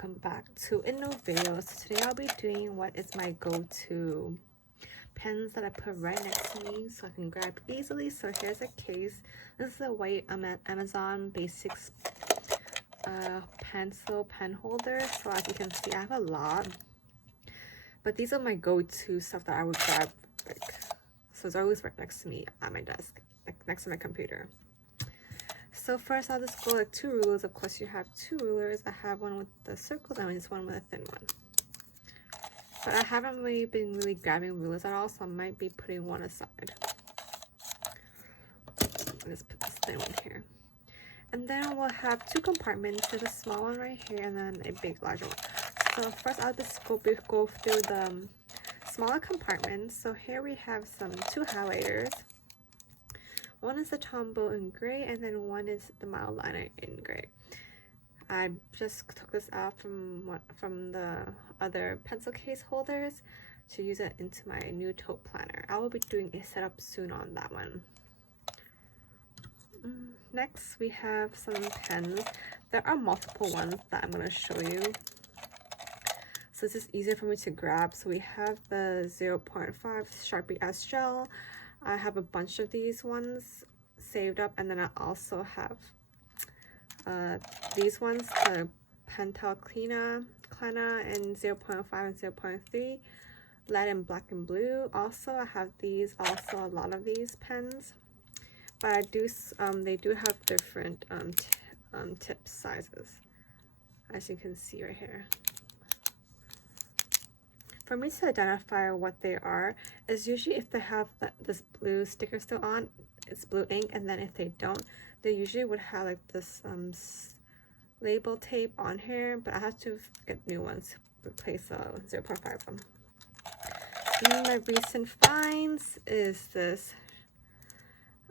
welcome back to a new video. So today I'll be doing what is my go-to pens that I put right next to me so I can grab easily. So here's a case. This is a white Amazon Basics pencil pen holder. So as you can see, I have a lot, but these are my go-to stuff that I would grab, like, so it's always right next to me at my desk, like next to my computer. So first I'll just go like 2 rulers. Of course you have 2 rulers. I have one with the circles and this one with a thin one. But I haven't really been grabbing rulers at all, so I might be putting one aside. I'll just put this thin one here. And then we'll have 2 compartments. There's a small one right here and then a big larger one. So first I'll just go through the smaller compartments. So here we have 2 highlighters. One is the Tombow in gray, and then one is the mild liner in gray. I just took this out from the other pencil case holders to use it into my new tote planner. I will be doing a setup soon on that one. Next, we have some pens. There are multiple ones that I'm going to show you, so it's just easier for me to grab. So we have the 0.5 Sharpie S-Gel. I have a bunch of these ones saved up, and then I also have these ones, the Pentel Clena in 0.5 and 0.3, lead in black and blue. Also, I have these, a lot of these pens, but I do they do have different tip sizes, as you can see right here. For me to identify what they are is usually if they have this blue sticker still on, it's blue ink, and then if they don't, they usually would have like this label tape on here, but I have to get new ones to replace 0.5 of them. And my recent finds is this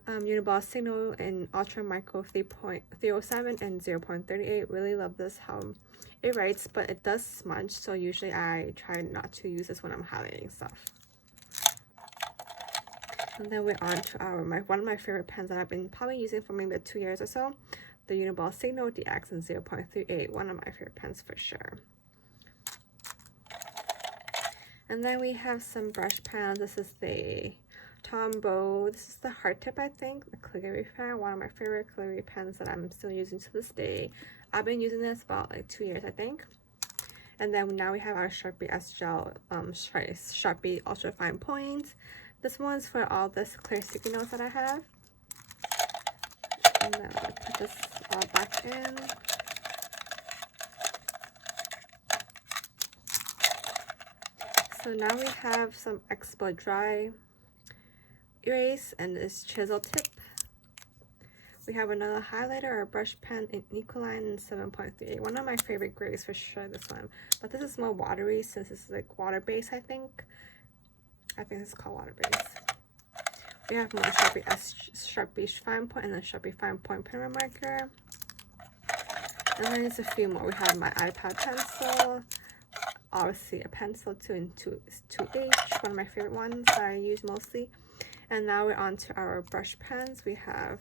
Uniball Signo in Ultra Micro 3.307 and 0.38. Really love this, how it writes, but it does smudge, so usually I try not to use this when I'm highlighting stuff. And then we're on to one of my favorite pens that I've been probably using for maybe 2 years or so, the Uniball Signo DX in 0.38. One of my favorite pens for sure. And then we have some brush pens. This is the Tombow. This is the hard tip, I think, the calligraphy pen. One of my favorite calligraphy pens that I'm still using to this day. I've been using this about like 2 years, I think. And then now we have our Sharpie S-Gel, Sharpie Ultra Fine Points. This one's for all this clear sticky notes that I have. And then I'll put this all back in. So now we have some Expo Dry Erase and this chisel tip. We have another highlighter or brush pen in Equaline in 7.38. One of my favorite grays for sure, this one. But this is more watery since this is like water-based, I think. I think it's called water-based. We have more Sharpie Fine Point and then Sharpie Fine Point pen marker. And then there's a few more. We have my iPad pencil. Obviously a pencil 2H, one of my favorite ones that I use mostly. And now we're on to our brush pens. We have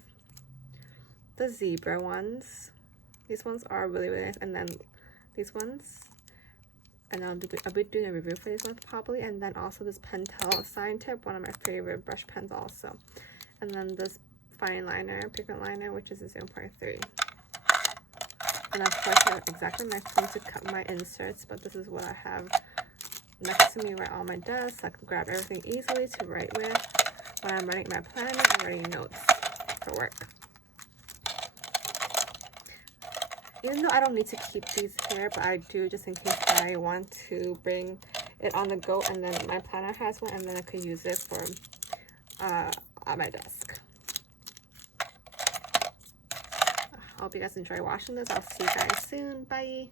the zebra ones. These ones are really nice, and then these ones, and I'll be doing a review for these ones probably. And then also this Pentel sign tip, one of my favorite brush pens also. And then this fine liner, pigment liner, which is a 0.3. And of course I have exactly my phone to cut my inserts, but this is what I have next to me right on my desk, so I can grab everything easily to write with when I'm writing my planner and writing notes for work. Even though I don't need to keep these here, but I do just in case I want to bring it on the go, and then my planner has one, and then I could use it for at my desk. I hope you guys enjoy watching this. I'll see you guys soon. Bye!